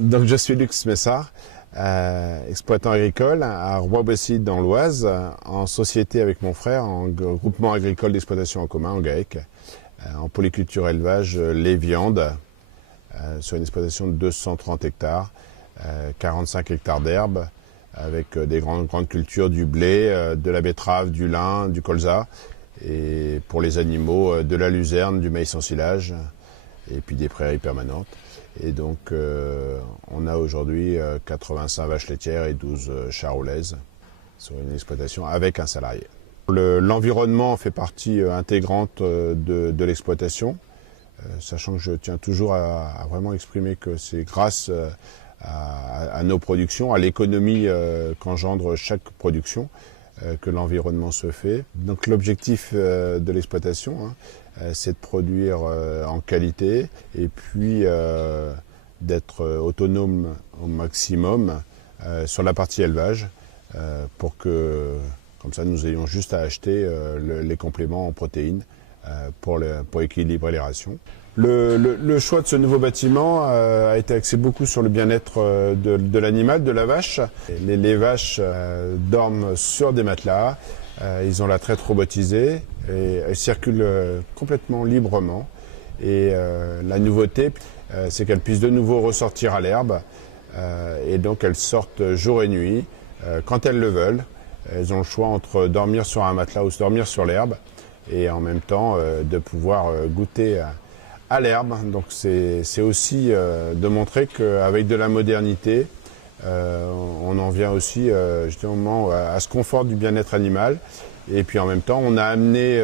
Donc je suis Lux Messard, exploitant agricole à Roy-Bossy dans l'Oise, en société avec mon frère, en groupement agricole d'exploitation en commun, en GAEC, en polyculture élevage, les viandes, sur une exploitation de 230 hectares, 45 hectares d'herbe, avec des grandes cultures, du blé, de la betterave, du lin, du colza, et pour les animaux, de la luzerne, du maïs en silage, et puis des prairies permanentes. Et donc on a aujourd'hui 85 vaches laitières et 12 charolaises sur une exploitation avec un salarié. L'environnement fait partie intégrante de l'exploitation, sachant que je tiens toujours à vraiment exprimer que c'est grâce à nos productions, à l'économie qu'engendre chaque production, que l'environnement se fait. Donc l'objectif de l'exploitation, c'est de produire en qualité et puis d'être autonome au maximum sur la partie élevage pour que, comme ça, nous ayons juste à acheter les compléments en protéines pour équilibrer les rations. Le choix de ce nouveau bâtiment a été axé beaucoup sur le bien-être de l'animal, de la vache. Les vaches dorment sur des matelas, ils ont la traite robotisée et elles circulent complètement librement. Et la nouveauté, c'est qu'elles puissent de nouveau ressortir à l'herbe et donc elles sortent jour et nuit quand elles le veulent. Elles ont le choix entre dormir sur un matelas ou dormir sur l'herbe et en même temps de pouvoir goûter à l'herbe. Donc c'est aussi de montrer qu'avec de la modernité, on en vient aussi justement à ce confort du bien-être animal. Et puis en même temps, on a amené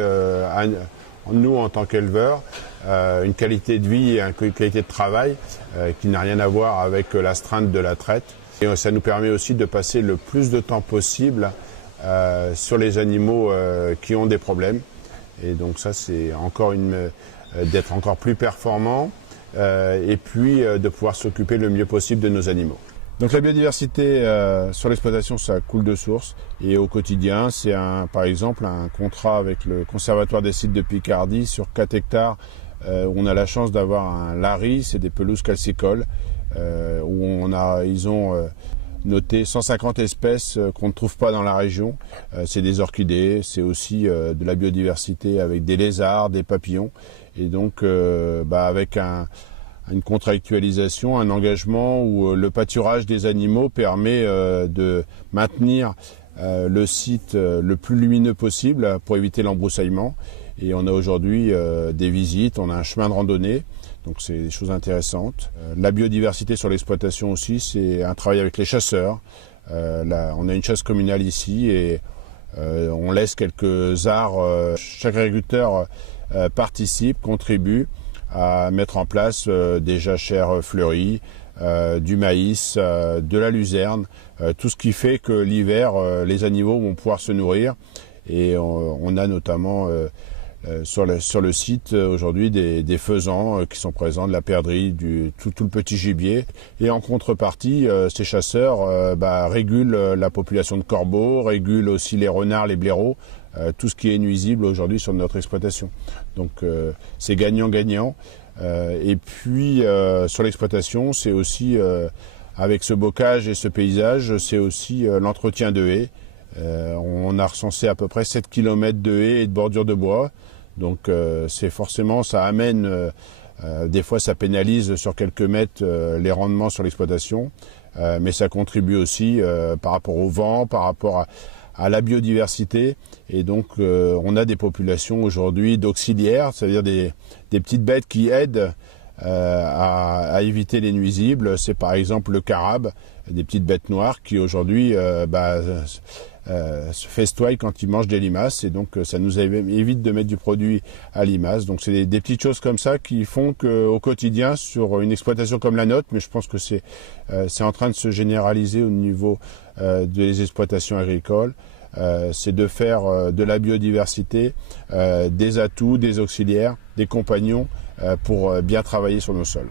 nous en tant qu'éleveurs une qualité de vie et une qualité de travail qui n'a rien à voir avec l'astreinte de la traite. Et ça nous permet aussi de passer le plus de temps possible sur les animaux qui ont des problèmes. Et donc ça, c'est encore d'être encore plus performant et puis de pouvoir s'occuper le mieux possible de nos animaux. Donc la biodiversité sur l'exploitation, ça coule de source. Et au quotidien, c'est par exemple un contrat avec le Conservatoire des sites de Picardie sur 4 hectares où on a la chance d'avoir un larry, c'est des pelouses calcicoles, où ils ont noté 150 espèces qu'on ne trouve pas dans la région. C'est des orchidées, c'est aussi de la biodiversité avec des lézards, des papillons. Et donc avec une contractualisation, un engagement où le pâturage des animaux permet de maintenir le site le plus lumineux possible pour éviter l'embroussaillement. Et on a aujourd'hui des visites, on a un chemin de randonnée, donc c'est des choses intéressantes. La biodiversité sur l'exploitation aussi, c'est un travail avec les chasseurs. On a une chasse communale ici et on laisse quelques arts. Chaque agriculteur participe, contribue à mettre en place des jachères fleuries, du maïs, de la luzerne, tout ce qui fait que l'hiver, les animaux vont pouvoir se nourrir. Et on a notamment sur le site aujourd'hui des faisans qui sont présents, de la perdrix, tout le petit gibier. Et en contrepartie, ces chasseurs régulent la population de corbeaux, régulent aussi les renards, les blaireaux, tout ce qui est nuisible aujourd'hui sur notre exploitation. Donc c'est gagnant-gagnant. Et puis sur l'exploitation, c'est aussi, avec ce bocage et ce paysage, c'est aussi l'entretien de haies. On a recensé à peu près 7 km de haies et de bordures de bois. Donc c'est forcément, ça amène, des fois ça pénalise sur quelques mètres les rendements sur l'exploitation, mais ça contribue aussi par rapport au vent, par rapport à la biodiversité. Et donc on a des populations aujourd'hui d'auxiliaires, c'est-à-dire des petites bêtes qui aident à éviter les nuisibles. C'est par exemple le carabe, des petites bêtes noires qui aujourd'hui se festoient quand ils mangent des limaces, et donc ça nous évite de mettre du produit à limaces. Donc c'est des petites choses comme ça qui font qu'au quotidien, sur une exploitation comme la nôtre, mais je pense que c'est en train de se généraliser au niveau des exploitations agricoles, c'est de faire de la biodiversité des atouts, des auxiliaires, des compagnons pour bien travailler sur nos sols.